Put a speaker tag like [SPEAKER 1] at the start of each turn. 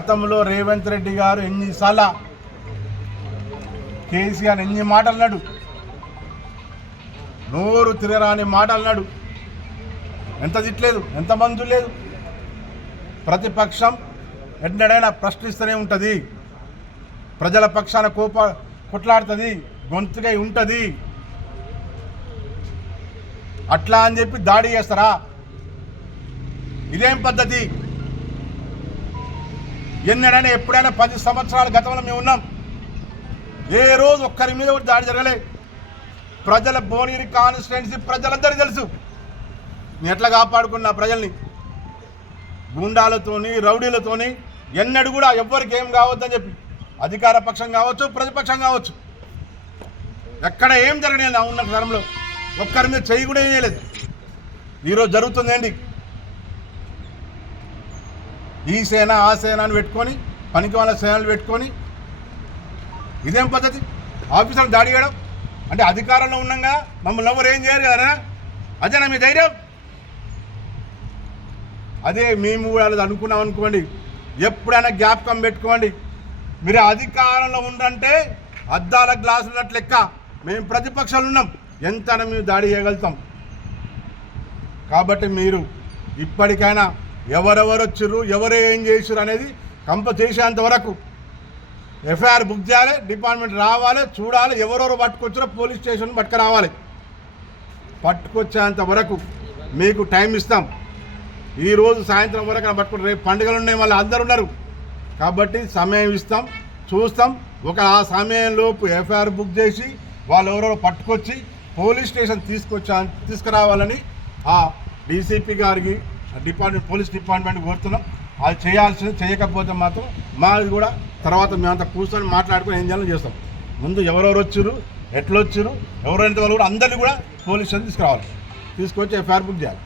[SPEAKER 1] గతంలో రేవంత్ రెడ్డి గారు ఎన్నిసార్లు కేసీఆర్ ఎన్ని మాటలు నడు నోరు తిరగరాని మాటలు నడు ఎంత తిట్టలేదు ఎంత మందు లేదు. ప్రతిపక్షం ఎన్నడైనా ప్రశ్నిస్తూనే ఉంటుంది. ప్రజల పక్షాన కోప కొట్లాడుతుంది గొంతుకై ఉంటుంది. అట్లా అని చెప్పి దాడి చేస్తారా? ఇదేం పద్ధతి? ఎన్నడైనా ఎప్పుడైనా పది సంవత్సరాల గతంలో మేము ఉన్నాం. ఏ రోజు ఒక్కరి మీద ఒకటి దాడి జరగలే. ప్రజల భువనగిరి కాన్స్టిట్యున్సీ ప్రజలందరికీ తెలుసు. నేను ఎట్లా కాపాడుకున్నా ప్రజల్ని? గుండాలతోని రౌడీలతోని ఎన్నడూ కూడా ఎవ్వరికి ఏం కావద్దని చెప్పి. అధికార పక్షం కావచ్చు ప్రతిపక్షం కావచ్చు. ఎక్కడ ఏం జరగలేదు ఆ ఉన్న తరంలో. ఒక్కరి మీద చేయి కూడా ఏం చేయలేదు ఈరోజు జరుగుతుందండి ఈ సేన ఆ సేన అని పెట్టుకొని పనికి వాళ్ళ సేనలు పెట్టుకొని ఇదేం పద్ధతి? ఆఫీసర్లు దాడి చేయడం? అంటే అధికారంలో ఉన్నాగా మమ్మల్ని ఎవరు ఏం చేయరు కదా అదేనా మీ ధైర్యం? అదే మేము కూడా అనుకున్నాం అనుకోండి ఎప్పుడైనా జ్ఞాపకం పెట్టుకోండి మీరు అధికారంలో ఉండంటే అద్దాల గ్లాసులు ఉన్నట్లు లెక్క మేము ప్రతిపక్షాలు ఉన్నాం ఎంత మేము దాడి చేయగలుగుతాం. కాబట్టి మీరు ఇప్పటికైనా ఎవరెవరు వచ్చిర్రు ఎవరు ఏం చేసిర్రు అనేది కంప చేసేంత వరకు ఎఫ్ఐఆర్ బుక్ చేయాలి డిపార్ట్మెంట్ రావాలి చూడాలి ఎవరెవరు పట్టుకొచ్చారో పోలీస్ స్టేషన్ పట్టుకు రావాలి పట్టుకొచ్చేంత వరకు మీకు టైం ఇస్తాం. ఈ రోజు సాయంత్రం వరకు పట్టుకుంటారు రేపు పండుగలు ఉన్నాయి మళ్ళీ అందరు ఉన్నారు. కాబట్టి సమయం ఇస్తాం చూస్తాం. ఒక ఆ సమయంలోపు ఎఫ్ఐఆర్ బుక్ చేసి వాళ్ళు ఎవరెవరో పట్టుకొచ్చి పోలీస్ స్టేషన్ తీసుకొచ్చా తీసుకురావాలని ఆ డీసీపీ గారికి డిపార్ట్మెంట్ పోలీస్ డిపార్ట్మెంట్ కోరుతున్నాం. అది చేయాల్సింది చేయకపోతే మాత్రం మాది కూడా తర్వాత మేమంతా కూర్చొని మాట్లాడుకుని ఏం చేయాలని చేస్తాం. ముందు ఎవరెవరు వచ్చారు ఎట్లా వచ్చారు ఎవరైన వాళ్ళు కూడా అందరినీ కూడా పోలీస్ స్టేషన్ తీసుకురావాలి. తీసుకొచ్చి ఎఫ్ఐఆర్ బుక్ చేయాలి.